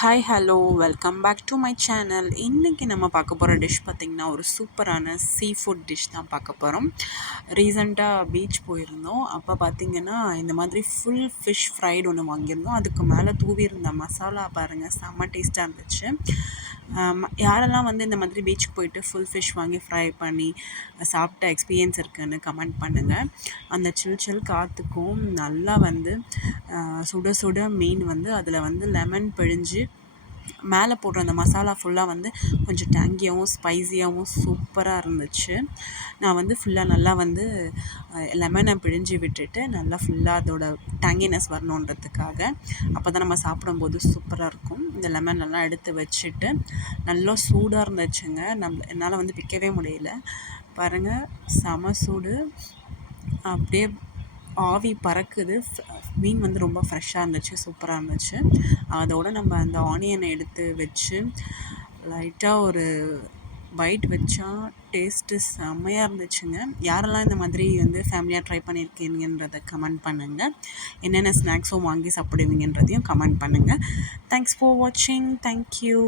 Hi hello welcome back to my channel. இன்றைக்கி நம்ம பார்க்க போகிற டிஷ் பார்த்திங்கன்னா ஒரு சூப்பரான சீ ஃபுட் டிஷ் தான் பார்க்க போகிறோம். ரீசெண்டாக பீச் போயிருந்தோம். அப்போ பார்த்திங்கன்னா இந்த மாதிரி ஃபுல் ஃபிஷ் ஃப்ரைடு ஒன்று வாங்கியிருந்தோம். அதுக்கு மேலே தூவியிருந்த மசாலா பாருங்கள், செம்ம டேஸ்ட்டாக இருந்துச்சு. யாரெல்லாம் வந்து இந்த மாதிரி பீச்சுக்கு போயிட்டு ஃபுல் ஃபிஷ் வாங்கி ஃப்ரை பண்ணி சாப்பிட்ட எக்ஸ்பீரியன்ஸ் இருக்குதுன்னு கமெண்ட் பண்ணுங்கள். அந்த சில் சில் காற்றுக்கும் நல்லா வந்து சுட சுட மீன் வந்து அதில் வந்து லெமன் பிழிஞ்சு மேலே போடுற அந்த மசாலா ஃபுல்லாக வந்து கொஞ்சம் டேங்கியாகவும் ஸ்பைஸியாகவும் சூப்பராக இருந்துச்சு. நான் வந்து ஃபுல்லாக நல்லா வந்து லெமனை பிழிஞ்சு விட்டுட்டு நல்லா ஃபுல்லாக அதோட டேங்கினஸ் வரணுன்றதுக்காக, அப்போ தான் நம்ம சாப்பிடும்போது சூப்பராக இருக்கும். இந்த லெமன் நல்லா எடுத்து வச்சுட்டு நல்லா சூடாக இருந்துச்சுங்க. என்னால் வந்து பிக்கவே முடியல. பாருங்கள், செம சூடு, அப்படியே ஆவி பறக்குது. மீன் வந்து ரொம்ப ஃப்ரெஷ்ஷாக இருந்துச்சு, சூப்பராக இருந்துச்சு. அதோடு நம்ம அந்த ஆனியனை எடுத்து வச்சு லைட்டாக ஒரு பைட் வச்சா டேஸ்ட்டு செம்மையாக இருந்துச்சுங்க. யாரெல்லாம் இந்த மாதிரி வந்து ஃபேமிலியாக ட்ரை பண்ணியிருக்கீங்கன்றதை கமெண்ட் பண்ணுங்கள். என்னென்ன ஸ்நாக்ஸும் வாங்கி சாப்பிடுவீங்கன்றதையும் கமெண்ட் பண்ணுங்கள். தேங்க்ஸ் ஃபார் வாட்சிங். தேங்க்யூ.